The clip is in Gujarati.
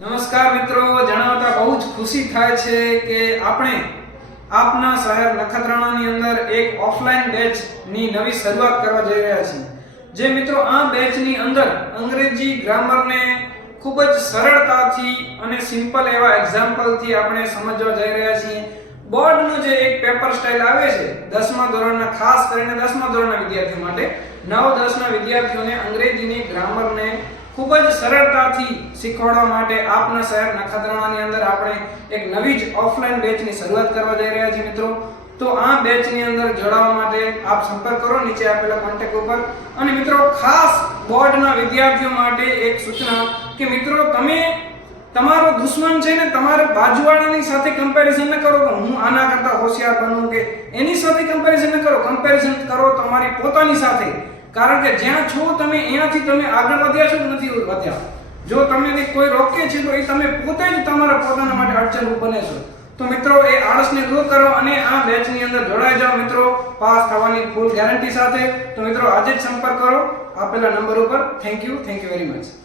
નમસ્કાર મિત્રો, જણાવતા બહુ જ ખુશી થાય છે કે આપણે આપના શહેર નખત્રાણાની અંદર એક ઓફલાઈન બેચની નવી શરૂઆત કરવા જઈ રહ્યા છીએ. જે મિત્રો આ બેચની અંદર અંગ્રેજી ગ્રામરને ખૂબ જ સરળતાથી અને સિમ્પલ એવા એક્ઝામ્પલથી આપણે સમજવા જઈ રહ્યા છીએ. બોર્ડનું જે એક પેપર સ્ટાઇલ આવે છે 10મા ધોરણના, ખાસ કરીને 10મા ધોરણના વિદ્યાર્થીઓ માટે, 9-10ના વિદ્યાર્થીઓને અંગ્રેજીની ગ્રામરને ખૂબ જ સરળતાથી શીખવાડવા માટે આપના શહેર નખત્રાણાની અંદર આપણે એક નવી જ ઓફલાઈન બેચની શરૂઆત કરવા જઈ રહ્યા છીએ મિત્રો. તો આ બેચની અંદર જોડાવા માટે આપ સંપર્ક કરો નીચે આપેલા કોન્ટેક્ટ ઉપર. અને મિત્રો, ખાસ બોર્ડના વિદ્યાર્થીઓ માટે એક સૂચના કે મિત્રો, તમે તમારો દુશ્મન છે ને તમારે બાજુવાળાની સાથે કમ્પેરિઝન ન કરો કે હું આના કરતા હોશિયાર બનું, કે એની સાથે કમ્પેરિઝન ન કરો. કમ્પેરિઝન કરો તમારી પોતાની સાથે. કારણ કે જ્યાં છો તમે અહીંયાથી તમે આગળ વધ્યા છો કે નથી વધ્યા. જો તમને કોઈ રોકે છે તો એ તમે પોતે જ તમારા પોતાના માટે અડચણરૂપ બને છો. તો મિત્રો, એ આળસને દૂર કરો અને આ બેચની અંદર જોડાઈ જાઓ મિત્રો, પાસ થવાની ફૂલ ગેરંટી સાથે. તો મિત્રો, આજે જ સંપર્ક કરો આપેલા નંબર ઉપર. Thank you very much.